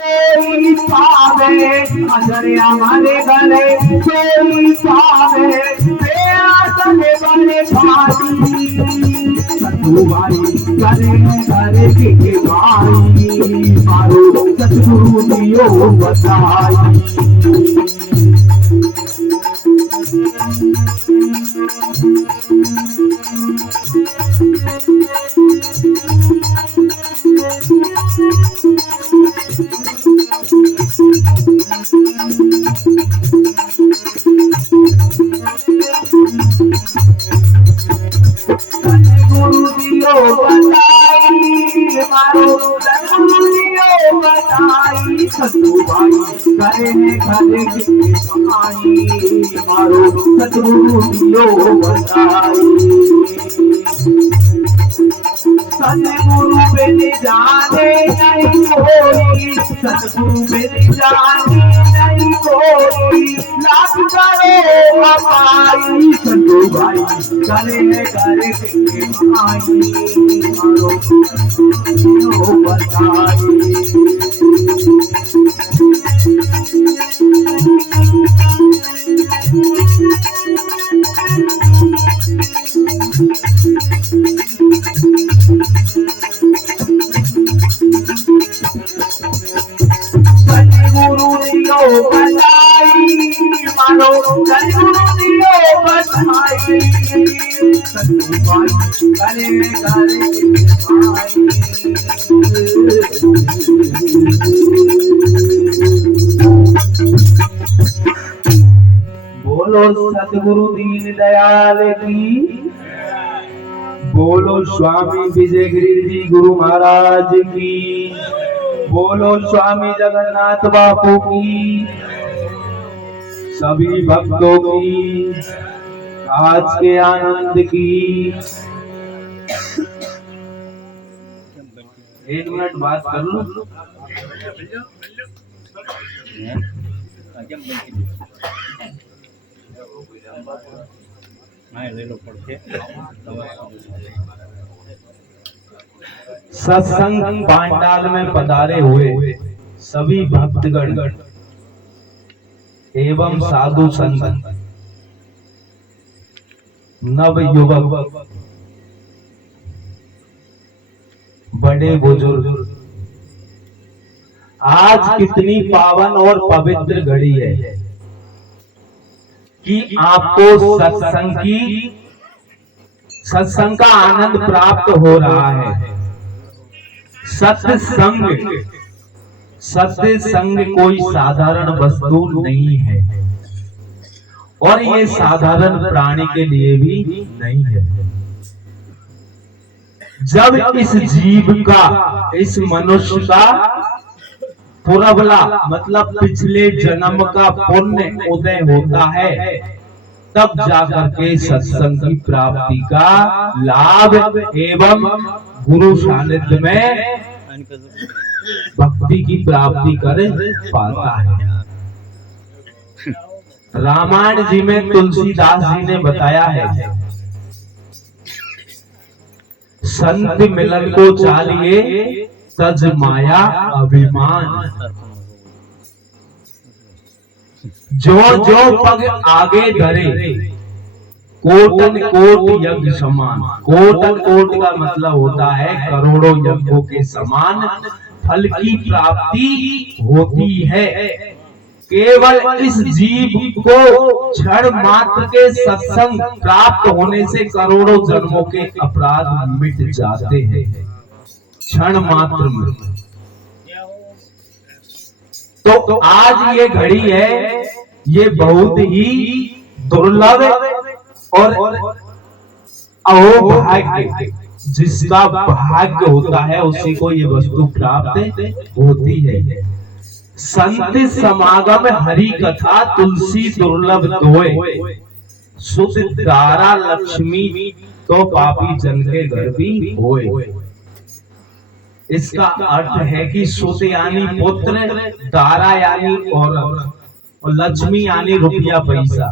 कोई पावे अगर हमारे गले कोई पावे चले बने भाई सतु भाई करे करे के भाई मारो सतगुरु दियो बताई सतगुरु दियो बताई मारो सतगुरु दियो बताई सतु भाई करे करे के भाई मारो सतगुरु दियो बताई सतगुरु बिन जाने नहीं कोई सतगुरु बिन जाने नहीं कोई लाख करो अपाई सतु भाई करे करे के भाई मारो सतगुरु बताई सतगुरु दियो बताई मानो सतगुरु दियो बताई सतु भाई करे करे भाई बोलो सतगुरु दीन दयाल की बोलो स्वामी विजयगिरी जी गुरु महाराज की बोलो स्वामी जगन्नाथ बापू की सभी भक्तों की आज के आनंद की 1 मिनट बात कर लो सत्संग पांडाल में पधारे हुए सभी भक्तगण एवं साधु संत नव युवक बड़े बुजुर्ग आज कितनी पावन और पवित्र घड़ी है कि आपको सत्संग का आनंद प्राप्त हो रहा है। सत्संग कोई साधारण वस्तु नहीं है और ये साधारण प्राणी के लिए भी नहीं है। जब इस जीव का इस मनुष्य का पुरबला मतलब पिछले जन्म का पुण्य उदय होता है तब जाकर के सत्संग की प्राप्ति का लाभ एवं गुरु सानिध्य में भक्ति की प्राप्ति कर पाता है। रामायण जी में तुलसीदास जी ने बताया है संत मिलन को चालिए तज माया अभिमान जो जो पग आगे धरे कोटन कोट यज्ञ समान। कोटन कोट का मतलब होता है करोड़ों यज्ञों के समान फल की प्राप्ति होती है। केवल इस जीव को क्षण मात्र के सत्संग प्राप्त होने से करोड़ों जन्मों के अपराध मिट जाते हैं क्षण मात्र में। तो आज ये घड़ी है ये बहुत ही दुर्लभ और अहोभाग्य जिसका भाग्य होता है उसी को ये वस्तु प्राप्त होती है। संत समागम हरि कथा तुलसी दुर्लभ दोए सुत दारा लक्ष्मी तो पापी जन के घर भी होए। इसका अर्थ है कि सुत यानी पुत्र, दारा यानी औरत और लक्ष्मी यानी रुपया पैसा।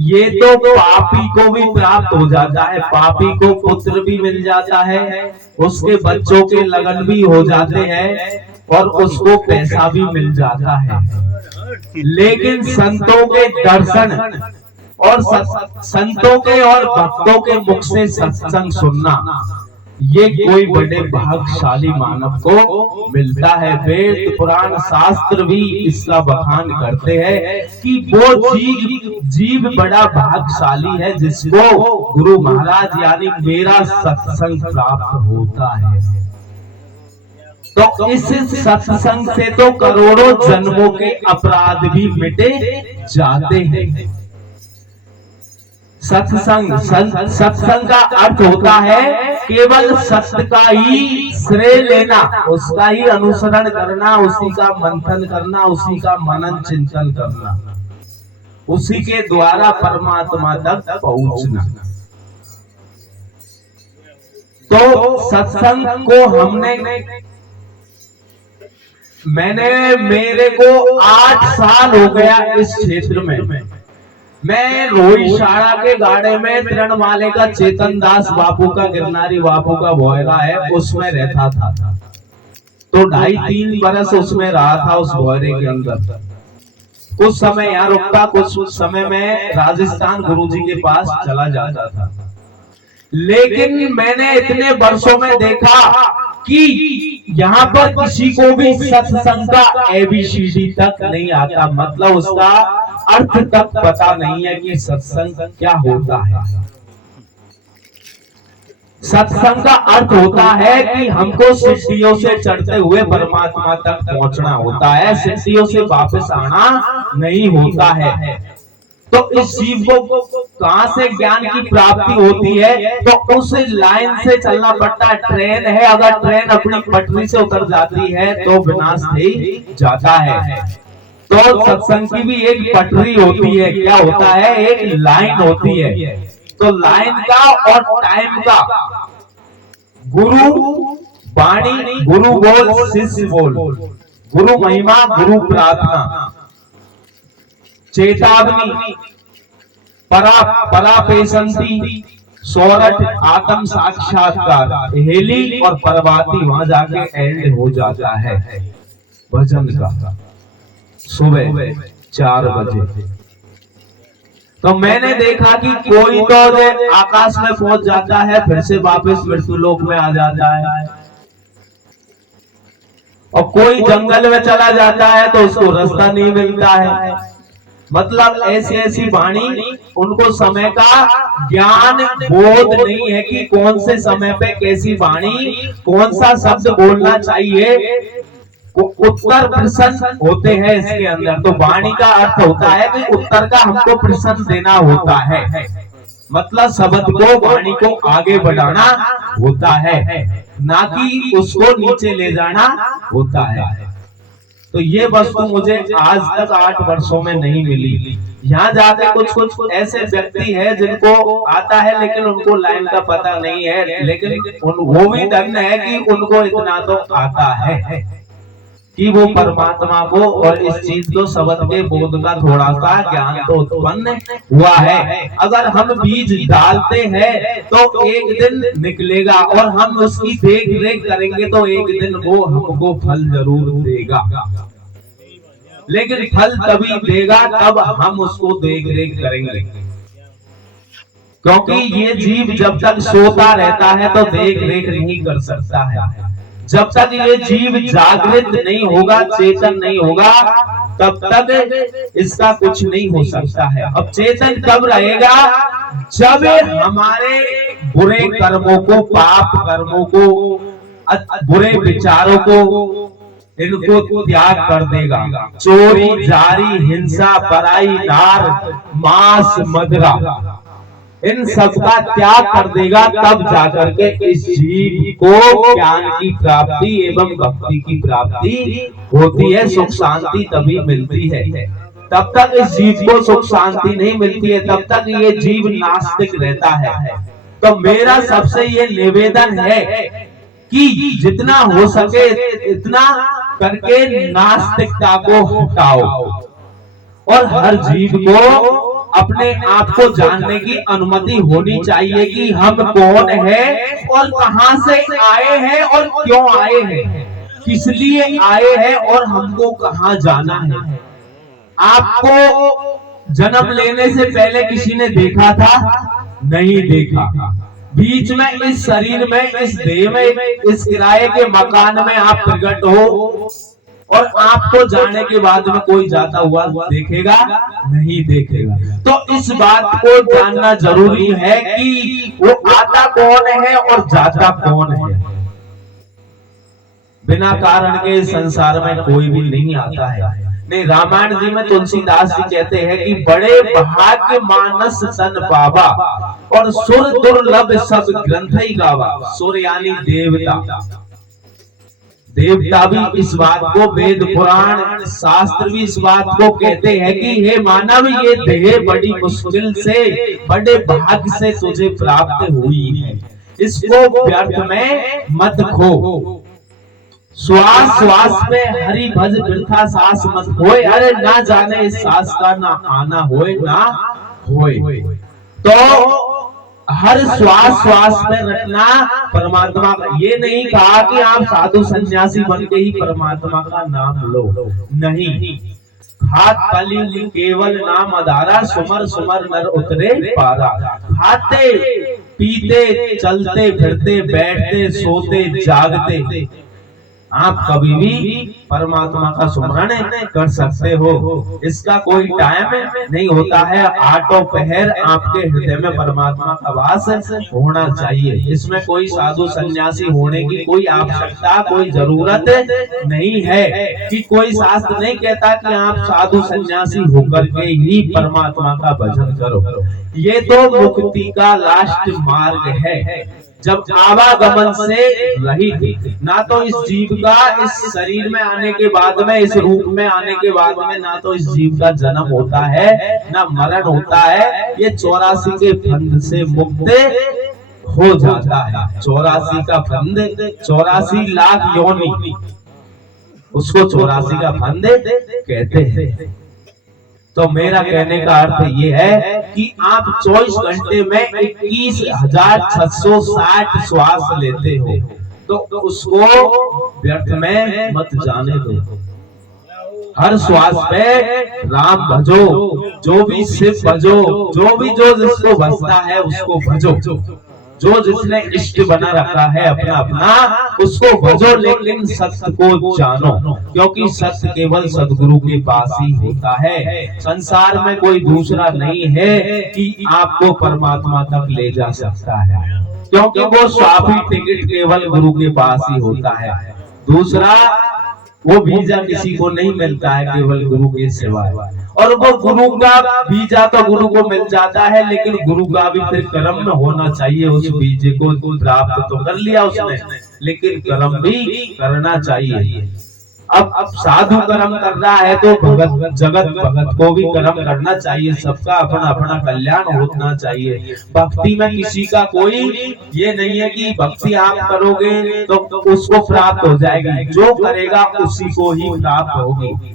ये तो पापी को भी प्राप्त हो जाता है। पापी को पुत्र भी मिल जाता है, उसके बच्चों के लगन भी हो जाते हैं और उसको पैसा भी मिल जाता है। लेकिन संतों के दर्शन और संतों के और भक्तों के मुख से सत्संग सुनना, ये कोई बड़े भाग्यशाली मानव को मिलता है। वेद पुराण शास्त्र भी इसका बखान करते हैं कि वो जीव बड़ा भाग्यशाली है जिसको गुरु महाराज यानी मेरा सत्संग प्राप्त होता है। तो इस सत्संग से तो करोड़ों जन्मों के अपराध भी मिटे जाते हैं। सत्संग का अर्थ होता है केवल सत्य का ही श्रेय लेना, उसका ही अनुसरण करना, उसी का मंथन करना, उसी का मनन चिंतन करना, उसी के द्वारा परमात्मा तक पहुंचना। तो सत्संग को मेरे को 8 साल हो गया इस क्षेत्र में। मैं रोहिशाला के गाड़े में त्रिणमाले का चेतन दास बापू का, गिरनारी बापू का भोयरा है, उसमें रहता था। तो 2.5-3 बरस उसमें रहा था, उस भोयरे के अंदर। कुछ समय यहाँ रुकता, कुछ समय में राजस्थान गुरुजी के पास चला जाता था। लेकिन मैंने इतने वर्षों में देखा कि यहाँ पर किसी को भी सत्संग का ABCD तक नहीं आता, मतलब उसका अर्थ तक पता नहीं है कि सत्संग क्या होता है। सत्संग का अर्थ होता है कि हमको सीढ़ियों से चढ़ते हुए परमात्मा तक पहुंचना होता है, सीढ़ियों से वापस आना नहीं होता है। तो इस जीव को कहां से ज्ञान की प्राप्ति होती है? तो उस लाइन से चलना पड़ता है। ट्रेन है, अगर ट्रेन अपनी पटरी से उतर जाती है तो विनाश ही जाता है। तो सत्संग की भी एक पटरी होती है, क्या होता है? एक लाइन होती है। तो लाइन का और टाइम का गुरु वाणी, गुरु बोल शिष्य बोल, गुरु महिमा, गुरु प्रार्थना, चेतावनी, परापेशंती, सोरठ, आत्म साक्षात्कार, हेली और परवाती, वहां जाके एंड हो जाता है भजन का सुबह 4 बजे। तो मैंने देखा कि कोई तो आकाश में पहुंच जाता है, फिर से वापस मृत्युलोक में आ जाता है, और कोई जंगल में चला जाता है तो उसको रास्ता नहीं मिलता है। मतलब ऐसी वाणी, उनको समय का ज्ञान बोध नहीं है कि कौन से समय पे कैसी वाणी, कौन सा शब्द बोलना चाहिए। उत्तर प्रश्न होते हैं इसके अंदर। तो वाणी का अर्थ होता है कि उत्तर का हमको प्रश्न देना होता है, मतलब शब्द को, वाणी को आगे बढ़ाना होता है, ना कि उसको नीचे ले जाना होता है। तो ये वस्तु मुझे आज तक 8 वर्षों में नहीं मिली। यहाँ जाके कुछ ऐसे व्यक्ति हैं जिनको आता है लेकिन उनको लाइन का पता नहीं है, लेकिन वो भी धन्य है कि उनको इतना तो आता है कि वो परमात्मा को और इस चीज को, शब्द के बोध का थोड़ा सा ज्ञान तो उत्पन्न हुआ है। अगर हम बीज डालते हैं तो एक दिन निकलेगा, और हम उसकी देख रेख करेंगे तो एक दिन वो हमको फल जरूर देगा। लेकिन फल तभी देगा तब हम उसको देख रेख करेंगे, क्योंकि ये जीव जब तक सोता रहता है तो देख रेख नहीं कर सकता है। जब तक ये जीव जागृत नहीं होगा, चेतन नहीं होगा, तब तक इसका कुछ नहीं हो सकता है। अब चेतन कब रहेगा? जब हमारे बुरे कर्मों को, पाप कर्मों को, बुरे विचारों को, इनको त्याग कर देगा। चोरी, जारी, हिंसा, पराई, नार, मांस, मदिरा, इन सब का त्याग कर देगा, तब जाकर के इस जीव को ज्ञान की प्राप्ति एवं भक्ति की प्राप्ति होती है। सुख शांति तभी मिलती है। तब तक इस जीव को सुख शांति नहीं मिलती है, तब तक ये जीव नास्तिक रहता है। तो मेरा सबसे ये निवेदन है कि जितना हो सके इतना करके नास्तिकता को हटाओ, और हर जीव को अपने आप को जानने की अनुमति होनी चाहिए कि हम कौन है और कहां से आए हैं और क्यों आए हैं। किस लिए आए हैं और हमको कहाँ जाना है। आपको जन्म लेने से पहले किसी ने देखा था? नहीं देखा। बीच में इस शरीर में, इस देह में, इस किराए के मकान में आप प्रकट हो और आपको जाने के बाद में कोई जाता हुआ देखेगा? नहीं देखेगा। तो इस बात को जानना जरूरी है कि वो आता कौन है और जाता कौन है। बिना कारण के संसार में कोई भी नहीं आता है। नहीं, रामायण जी में तुलसीदास जी कहते हैं कि बड़े भाग्य मानस तन पावा और सुर दुर्लभ सब ग्रंथ ही गावा। सुर यानी देवता, देवता भी इस बात को, वेद पुराण शास्त्र भी इस बात को कहते हैं कि हे मानव, ये देह बड़ी मुश्किल से, बड़े भाग्य से तुझे प्राप्त हुई है, इसको व्यर्थ में मत खो। श्वास श्वास में हरि भज वृथा सांस मत होए, अरे ना जाने इस सांस का ना आना होए ना होए। तो हर श्वास श्वास में रखना परमात्मा का। ये नहीं कहा कि आप साधु सन्यासी बन के ही परमात्मा का नाम लो, नहीं। हाथ कली केवल नाम आधारा, सुमर सुमर नर उतरे पारा। खाते पीते चलते फिरते बैठते सोते जागते आप कभी भी परमात्मा का सुमरण कर सकते हो। इसका कोई टाइम नहीं होता है। आठों पहर आपके हृदय में परमात्मा का वास होना चाहिए। इसमें कोई साधु सन्यासी होने की कोई आवश्यकता, कोई जरूरत नहीं है। कि कोई शास्त्र नहीं कहता कि आप साधु सन्यासी होकर के ही परमात्मा का भजन करो। ये तो मुक्ति का लास्ट मार्ग है। जब आवागमन से रहित, ना तो इस जीव का इस शरीर में आने के बाद में, इस रूप में आने के बाद में, ना तो इस जीव का जन्म होता है ना मरण होता है। ये 84 के फंद से मुक्त हो जाता है। 84 का फंद, 84 लाख योनि, उसको 84 का फंद कहते हैं। तो मेरा कहने का अर्थ ये है कि आप 24 घंटे में 21,660 श्वास लेते हो, तो उसको व्यर्थ में मत जाने दो। हर श्वास पे राम भजो, जो भी शिव भजो, जो जिसको भजता है उसको भजो। जो जिसने इष्ट बना रखा है अपना अपना, उसको भजो, लेकिन सत्य को जानो, क्योंकि सत्य केवल सद्गुरु के पास ही होता है। संसार में कोई दूसरा नहीं है कि आपको परमात्मा तक ले जा सकता है, क्योंकि वो स्वाफी टिकट केवल गुरु के पास ही होता है। दूसरा वो वीजा किसी को नहीं मिलता है, केवल गुरु के सिवाय। और वो गुरु का वीजा तो गुरु को मिल जाता है, लेकिन गुरु का भी फिर कर्म में होना चाहिए। उस वीजे को प्राप्त तो कर लिया उसने, लेकिन कर्म भी करना चाहिए। अब साधु कर्म कर रहा है तो भगत जगत भगत को भी कर्म करना चाहिए। सबका अपना अपना कल्याण होना चाहिए। भक्ति में किसी का कोई ये नहीं है कि भक्ति आप करोगे तो उसको प्राप्त हो जाएगी। जो करेगा उसी को ही प्राप्त होगी।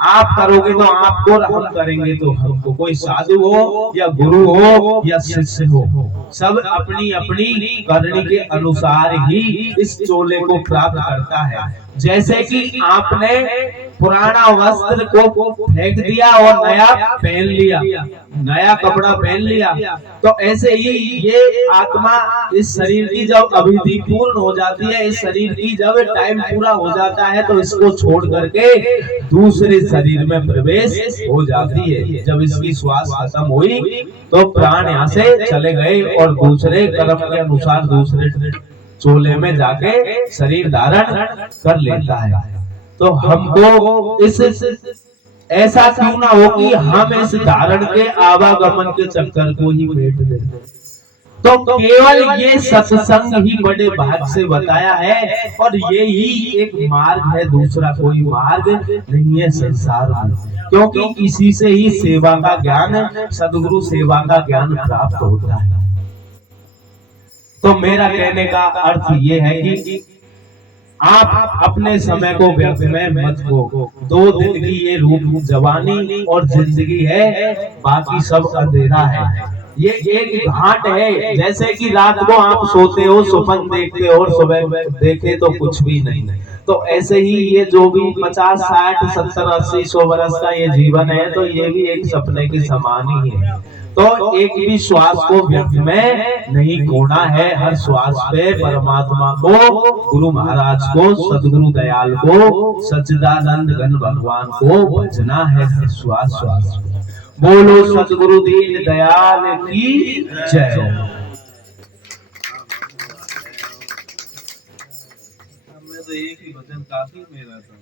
आप करोगे तो आपको, हम करेंगे तो हमको। कोई साधु हो या गुरु हो या शिष्य हो, सब अपनी अपनी करनी के अनुसार ही इस चोले को प्राप्त करता है। जैसे कि आपने पुराना वस्त्र को फेंक दिया और नया पहन लिया, नया कपड़ा पहन लिया, तो ऐसे ही ये आत्मा इस शरीर की जब अवधि पूर्ण हो जाती है, इस शरीर की जब टाइम पूरा हो जाता है, तो इसको छोड़ करके दूसरे शरीर में प्रवेश हो जाती है। जब इसकी श्वास खत्म हुई तो प्राण यहाँ से चले गए और दूसरे कर्म के अनुसार दूसरे चोले में जाके शरीर धारण कर लेता है। तो हमको इस ऐसा क्यों ना हो कि हम इस धारण के आवागमन के चक्कर को ही बैठ दें। तो केवल ये सत्संग ही बड़े भाग से बताया है, और ये ही एक मार्ग है, दूसरा कोई मार्ग नहीं है संसार में। क्योंकि इसी से ही सेवा का ज्ञान, सद्गुरु सेवा का ज्ञान प्राप्त होता है। तो मेरा कहने का अर्थ ये है कि आप अपने समय को व्यर्थ में मत खो। 2 दिन की ये रूप जवानी और जिंदगी है, बाकी सब अंधेरा है। ये एक घाट है। जैसे कि रात को आप सोते हो, स्वप्न देखते हो और सुबह देखे तो कुछ भी नहीं। तो ऐसे ही ये जो भी 50, 60, 70, 80, 100 वर्ष का ये जीवन है, तो ये भी एक सपने के समान ही है। तो एक भी श्वास को व्यर्थ में नहीं खोना है। हर श्वास पे परमात्मा को, गुरु महाराज को, सदगुरु दयाल को, सच्चिदानंद घन भगवान को भजना है हर श्वास श्वास पे। बोलो सदगुरु दीन दयाल की जय। मैं तो एक ही भजन काफी मेरा था।